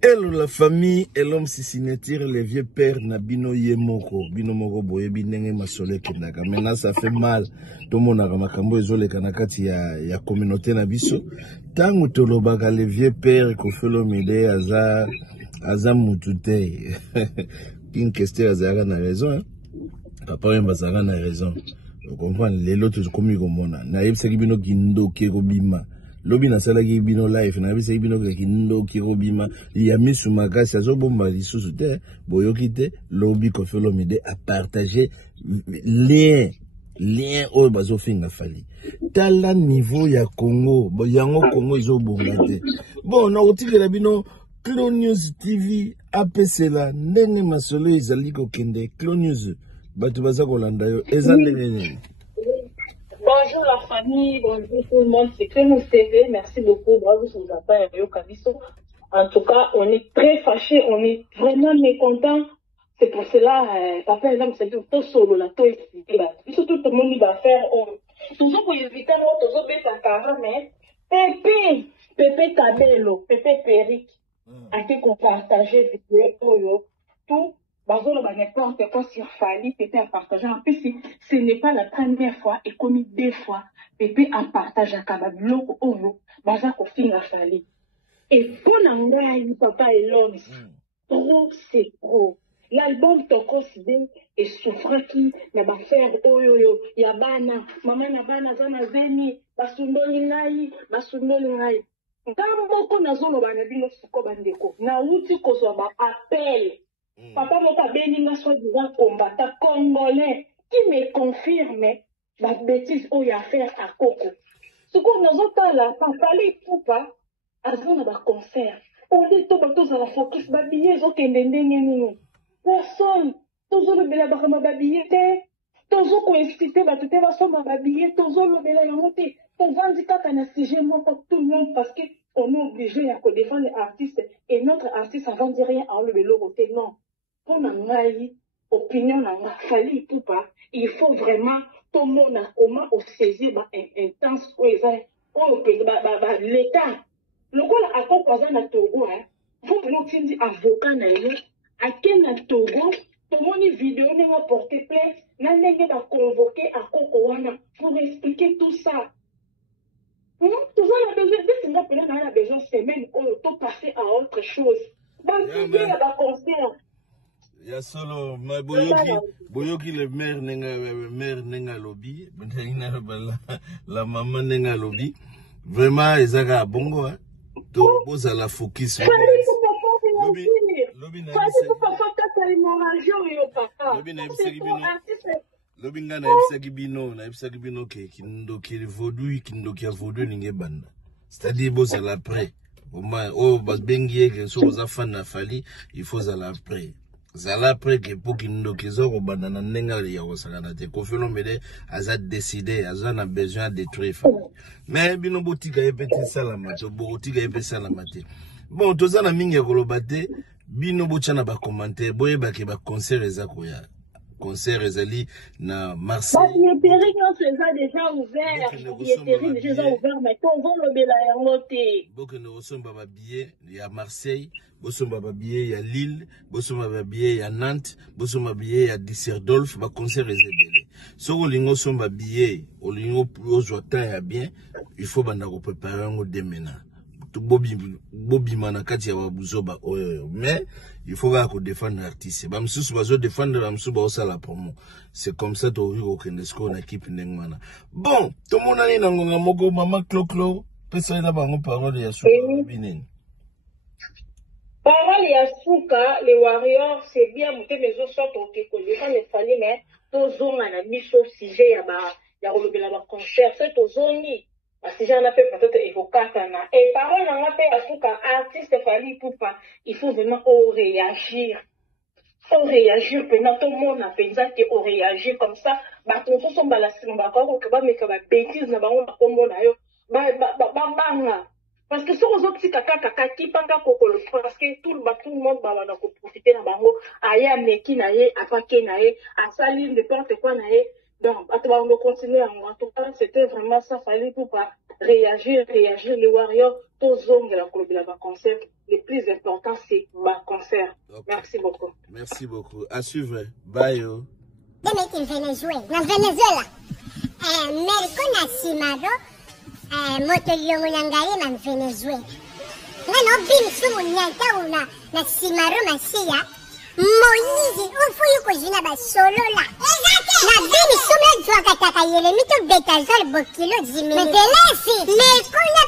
Elle, la famille, et l'homme si signature, les vieux pères, Nabino Yemoko, Bino Moko Boye, Binenge Masole Kenaka. Maintenant, ça fait mal. Tout le monde a ramakambo, Ezole Kanakati, ya communauté Nabiso. Tant que Tolobaga, les vieux pères, Kofelo Mide, Aza Moutute. Une question, Azara n'a raison, hein. Papa, Azara n'a raison. Vous comprenez, les lots, comme ils comprennent. Naïb, c'est Bino Kindo, Kerobima. Lobi na sala ki bino life na bisa bino ki ndo ki robima ya misu makasi azo bomba lisusu te boyoki te lobi ko felo mide a partager lien o bazo finga fali tala niveau ya Congo bo yango Congo izo bonga te bon na otikela bino Clone News TV apesela ndenge masolo izali ko kende Clone News batu baza kolanda yo eza ndenge. Bonjour la famille, bonjour tout le monde, c'est Clone News TV, merci beaucoup, bravo sur vos appels, en tout cas, on est très fâchés, on est vraiment mécontents, c'est pour cela, papa et l'homme, c'est tout solo, là, tout expliqué, là, surtout tout le monde va faire, toujours pour éviter, toujours bien sa carrière, mais, Pépé Tabello, Pépé Péric, à qui qu'on partageait vidéo, tout, Bazolo va n'importe quoi sur Fali, Pépé a partagé. En plus, ce n'est pas la première fois, et comme 2 fois, Pépé a partagé à Kabablo, Ovo, Bazako Finga Fali. Et pour l'anglais, papa et l'homme, trop c'est trop. L'album Toko Sidem est souffrant qui n'a pas fait oyoyo, yabana, maman nabana zana zeni, basundoli ngai, basundoli ngai. Ngambo na zolo banabino suko bandeko. Na uti kozwa ba appel. Papa m'a béni ma soi-disant combattant congolais qui me confirme la bêtise où il y a à faire à Coco. Ce qu'on nous entend là, quand fallait pour pas, à ce qu'on a un concert. On dit tout tous à la focus, babillés, ok, n'endeng. Personne, tous le bel abarama babillé, tous qu'on incité, bah tout est va sommer babillé, tous le bel abarama, tous handicap à un sujet, non pour tout le monde, parce qu'on est obligé à défendre l'artiste, et notre artiste, avant de dire rien, à le vélo, non. Pour n'engager opinion n'a fallu tout pas. Il faut vraiment tout le monde a comment au saisir intense ou l'État. Le quoi a quoi posé na Togo hein. Vous nous dit avocat na yo à quel na Togo tout le monde vidéo n'a porté plainte n'a pas convoqué à Cocoana pour expliquer tout ça. Tout ça a besoin de ce qu'on a besoin de semaine ou tout passer à autre chose. Donc il y a la conscience. Ya solo boyoki le maire nenga lobby la maman nenga lobby vraiment ezaka bongo hein to boza la focus lobi nga na ebisaki bino ke kindoki vodou kindoki ya vodou ninge banda c'est-à-dire boza la près o babengi ke so boza fan na Fali il faut za la près. Zala après que pour qu'il nous dise au bandana nenga ya osakana te kofelo mede aza décidé aza na besoin de détruire famille mais bino botika epeti salama to botika epeti salama te bon tozana mingi koloba te bino bochana ba commentaire boyeba ke ba concert ezako ya concert ezali na Marseille. Les pérignon c'est déjà ouvert. Les pérignon déjà ouvert mais on va le bela noté. Beaucoup ne reçoivent pas billet il y a Marseille, bosomba ba billet il y a Lille, bosomba ba billet il y a Nantes, bosomba billet il y a Düsseldorf, ba concert ezebele. So olingo somba billet, olingo ozwa temps ya bien, il faut banda ko préparer ngo demena. Bobi manakati ya wabuzoba mais il faut qu'on défendre l'artiste bamsusu bazo défendre bamsusu ba osala promo c'est comme ça to ri okendesko na équipe ndengwana bon to monani na ngonga moko mama Clo pesa ina bango parole ya suka bineni parole ya suka les warriors c'est bien muté mais au sort au keko les gens ne fallait mais to zonga na biso sujet ya kolobela ba concert c'est to zongi. Parce que j'en ai fait peut-être évoquer ça. Et parole on a fait à tout cas artiste Fali Poupa, il faut vraiment réagir. On réagir pendant tout le monde a pensé que réagir comme ça, bah tout ça sont balasés, bah quoi que bah mais que bah bêtise na bah on a combo na yo, bah parce que si on a petit kaka qui panga kokolo parce que tout le monde bah on a profiter na bango, aya meki na ye, apake na ye, à salir n'importe quoi na ye. Donc, on va continuer en tout cas, c'était vraiment ça, Fali Poupa. réagir, les warriors, tous les hommes de la Colombie, la concert. Le plus important, c'est ma concert. Okay. Merci beaucoup. Merci beaucoup. À suivre. Bye. Demain, Venezuela. Dans Venezuela. Merco Nassimado, Motelio Mulangari, dans Venezuela. Não binsu munyanta una na simaru masia Moïse ufuyu kujina ba solo la na binsu mla jwa kataka yele mito betazol bokilo jimene metelesi me kuna